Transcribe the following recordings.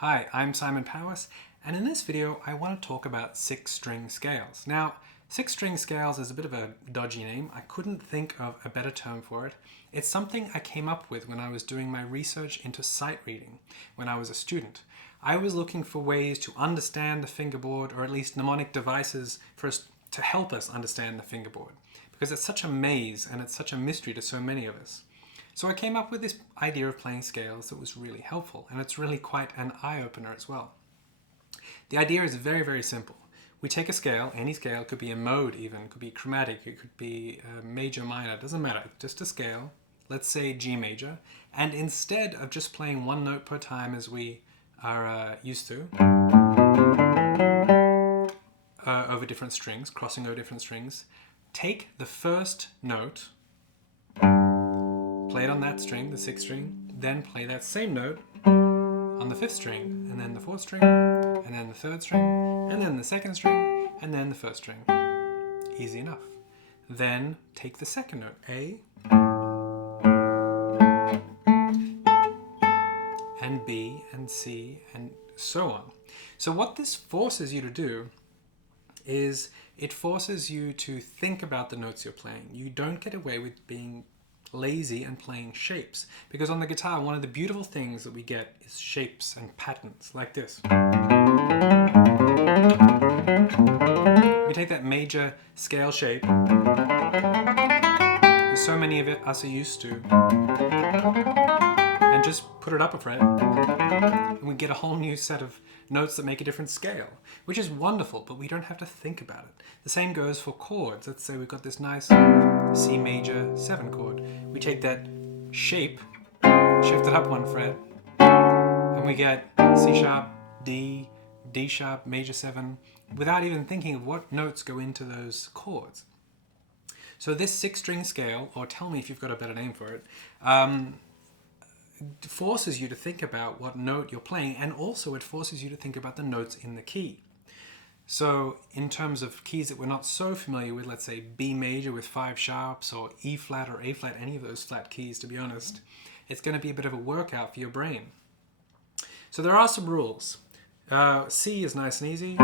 Hi, I'm Simon Powis, and in this video I want to talk about six-string scales. Now, six-string scales is a bit of a dodgy name. I couldn't think of a better term for it. It's something I came up with when I was doing my research into sight reading when I was a student. I was looking for ways to understand the fingerboard, or at least mnemonic devices for us to help us understand the fingerboard, because it's such a maze and it's such a mystery to so many of us. So I came up with this idea of playing scales that was really helpful, and it's really quite an eye-opener as well. The idea is very, very simple. We take a scale, any scale, could be a mode even, it could be chromatic, it could be major, minor, it doesn't matter, just a scale, let's say G major, and instead of just playing one note per time as we are used to, over different strings, crossing over different strings, take the first note, play it on that string, the sixth string, then play that same note on the fifth string, and then the fourth string, and then the third string, and then the second string, and then the first string. Easy enough. Then take the second note, A, and B, and C, and so on. So what this forces you to do is it forces you to think about the notes you're playing. You don't get away with being lazy and playing shapes, because on the guitar one of the beautiful things that we get is shapes and patterns like this. We take that major scale shape that so many of us are used to and just put it up a fret, and we get a whole new set of notes that make a different scale, which is wonderful, but we don't have to think about it. The same goes for chords. Let's say we've got this nice C major 7 chord. We take that shape, shift it up one fret, and we get C sharp, D, D sharp, major 7, without even thinking of what notes go into those chords. So this six-string scale, or tell me if you've got a better name for it, forces you to think about what note you're playing, and also it forces you to think about the notes in the key. So in terms of keys that we're not so familiar with, let's say B major with 5 sharps, or E flat or A flat, any of those flat keys, to be honest, it's going to be a bit of a workout for your brain. So there are some rules. C is nice and easy.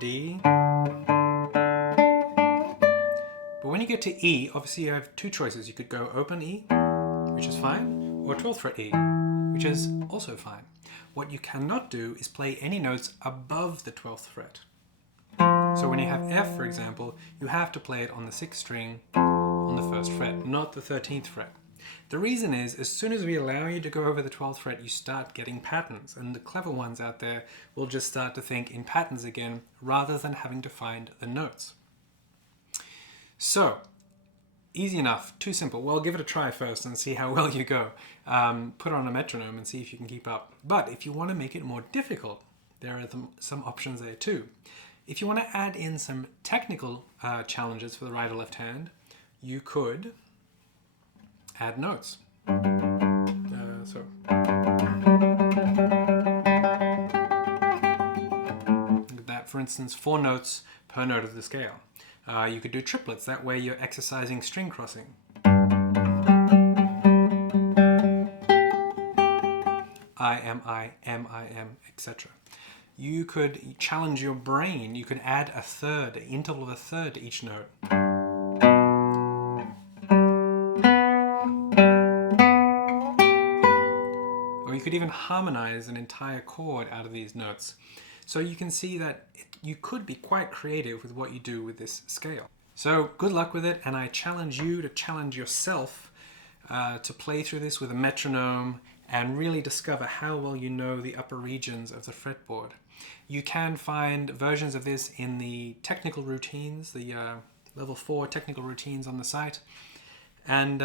D. But when you get to E, obviously you have two choices. You could go open E, which is fine, or 12th fret E, which is also fine. What you cannot do is play any notes above the 12th fret. So when you have F, for example, you have to play it on the 6th string on the 1st fret, not the 13th fret. The reason is, as soon as we allow you to go over the 12th fret, you start getting patterns, and the clever ones out there will just start to think in patterns again, rather than having to find the notes. So, easy enough, too simple. Well, give it a try first and see how well you go. Put on a metronome and see if you can keep up. But if you want to make it more difficult, there are some options there too. If you want to add in some technical challenges for the right or left hand, you could add notes. That, for instance, 4 notes per note of the scale. You could do triplets, that way you're exercising string crossing. I am, etc. You could challenge your brain. You could add a third, an interval of a third to each note. Or you could even harmonize an entire chord out of these notes. So you can see that you could be quite creative with what you do with this scale. So good luck with it, and I challenge you to challenge yourself to play through this with a metronome and really discover how well you know the upper regions of the fretboard. You can find versions of this in the technical routines, the level 4 technical routines on the site, and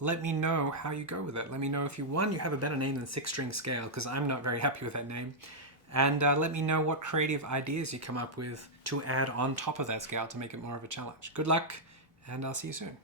let me know how you go with it. Let me know if you have a better name than six-string scale, because I'm not very happy with that name. And let me know what creative ideas you come up with to add on top of that scale to make it more of a challenge. Good luck, and I'll see you soon.